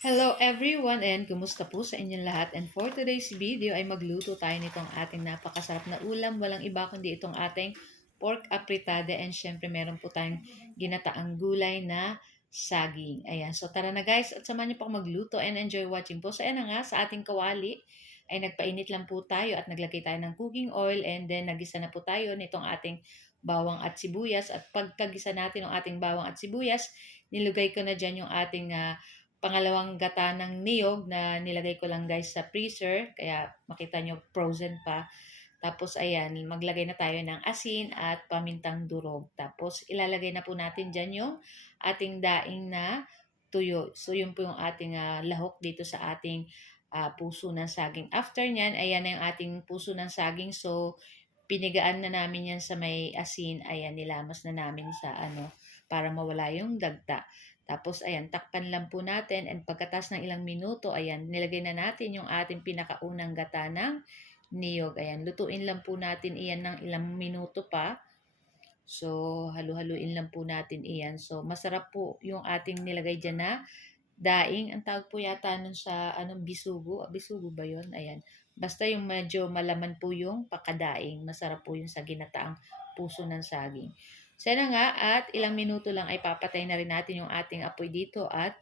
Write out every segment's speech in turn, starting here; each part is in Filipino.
Hello everyone and kumusta po sa inyong lahat? And for today's video ay magluto tayo nitong ating napakasarap na ulam. Walang iba kundi itong ating pork apritada and syempre meron po tayong ginataang gulay na saging. Ayan, so tara na guys at samahan niyo po ako magluto and enjoy watching po. So ayan na nga, sa ating kawali ay nagpainit lang po tayo at naglagay tayo ng cooking oil and then nagisa na po tayo nitong ating bawang at sibuyas. At pagkagisa natin ng ating bawang at sibuyas, nilagay ko na dyan yung ating pangalawang gata ng niyog na nilagay ko lang guys sa freezer. Kaya makita nyo frozen pa. Tapos ayan, maglagay na tayo ng asin at pamintang durog. Tapos ilalagay na po natin dyan yung ating daing na tuyo. So yun po yung ating lahok dito sa ating puso ng saging. After nyan, ayan na yung ating puso ng saging. So pinigaan na namin yan sa may asin. Ayan, nilamas na namin sa para mawala yung dagta. Tapos, ayan, takpan lang po natin and pagkatas ng ilang minuto, ayan, nilagay na natin yung ating pinakaunang gata ng niyog. Ayan, lutuin lang po natin iyan ng ilang minuto pa. So, halu-haluin lang po natin iyan. So, masarap po yung ating nilagay dyan na daing. Ang tawag po yata nun sa bisugo. Bisugo ba yun? Ayan. Basta yung medyo malaman po yung pakadaing. Masarap po yung sa ginataang puso ng saging. So, na nga at ilang minuto lang ay papatay na rin natin yung ating apoy dito at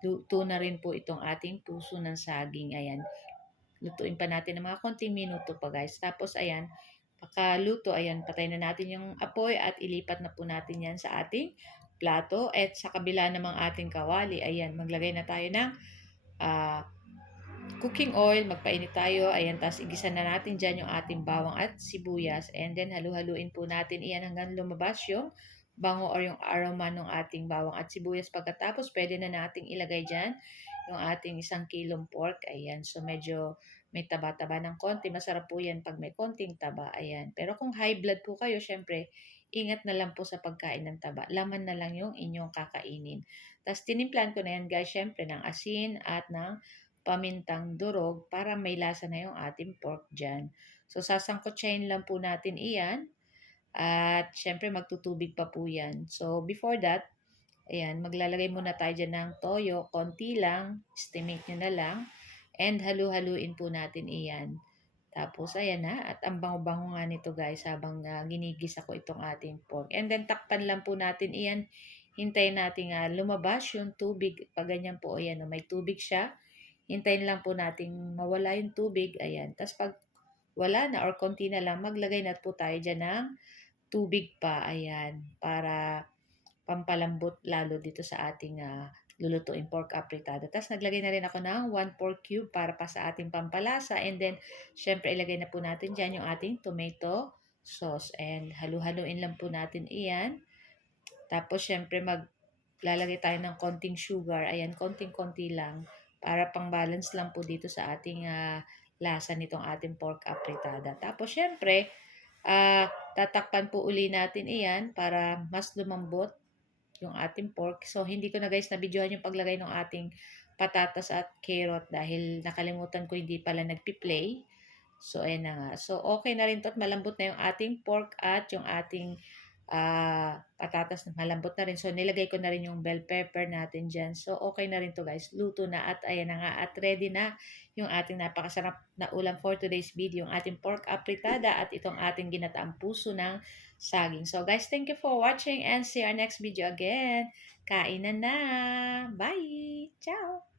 luto na rin po itong ating puso ng saging. Ayan. Lutuin pa natin ng mga konting minuto pa guys. Tapos ayan, pagkaluto, ayan, patay na natin yung apoy at ilipat na po natin yan sa ating plato. At sa kabila namang ating kawali, ayan, maglagay na tayo ng uh, cooking oil, magpainit tayo, ayan, tapos igisa na natin dyan yung ating bawang at sibuyas. And then halu-haluin po natin iyan hanggang lumabas yung bango or yung aroma ng ating bawang at sibuyas. Pagkatapos, pwede na nating ilagay dyan yung ating 1 kilong pork. Ayan, so medyo may taba-taba ng konti. Masarap po yan pag may konting taba. Ayan. Pero kung high blood po kayo, syempre, ingat na lang po sa pagkain ng taba. Laman na lang yung inyong kakainin. Tapos tinimplan ko na yan guys, syempre, ng asin at ng pamintang durog para may lasa na yung ating pork dyan. So, sasangkotsahin lang po natin iyan. At syempre, magtutubig pa po yan. So, before that, ayan, maglalagay muna tayo dyan ng toyo. Konti lang. Estimate nyo na lang. And halu-haluin po natin iyan. Tapos, ayan na. At ang bango-bango nga nito guys habang ginigisa ko itong ating pork. And then, takpan lang po natin iyan. Hintayin natin lumabas yung tubig. Pag ganyan po, ayan, may tubig siya. Hintayin lang po natin mawala yung tubig. Ayan. Tapos, pag wala na or konti na lang, maglagay na po tayo dyan ng tubig pa. Ayan. Para pampalambot lalo dito sa ating lulutuin pork apritada. Tapos naglagay na rin ako ng 1/4 cube para pa sa ating pampalasa. And then, syempre ilagay na po natin dyan yung ating tomato sauce. And halu-haluin lang po natin iyan. Tapos, syempre maglalagay tayo ng konting sugar. Ayan, konting-konti lang. Para pang-balance lang po dito sa ating lasa nitong ating pork apritada. Tapos, syempre, tatakpan po uli natin iyan para mas lumambot yung ating pork. So, hindi ko na guys na-videohan yung paglagay ng ating patatas at carrot dahil nakalimutan ko hindi pala nagpi-play. So, ayan na nga. So, okay na rin to at malambot na yung ating pork at yung ating patatas na malambot na rin. So, nilagay ko na rin yung bell pepper natin dyan. So, okay na rin to guys. Luto na at ayan na nga. At ready na yung ating napakasarap na ulam for today's video. Yung ating pork apritada at itong ating ginataang puso ng saging. So, guys, thank you for watching and see our next video again. Kainan na! Bye! Ciao!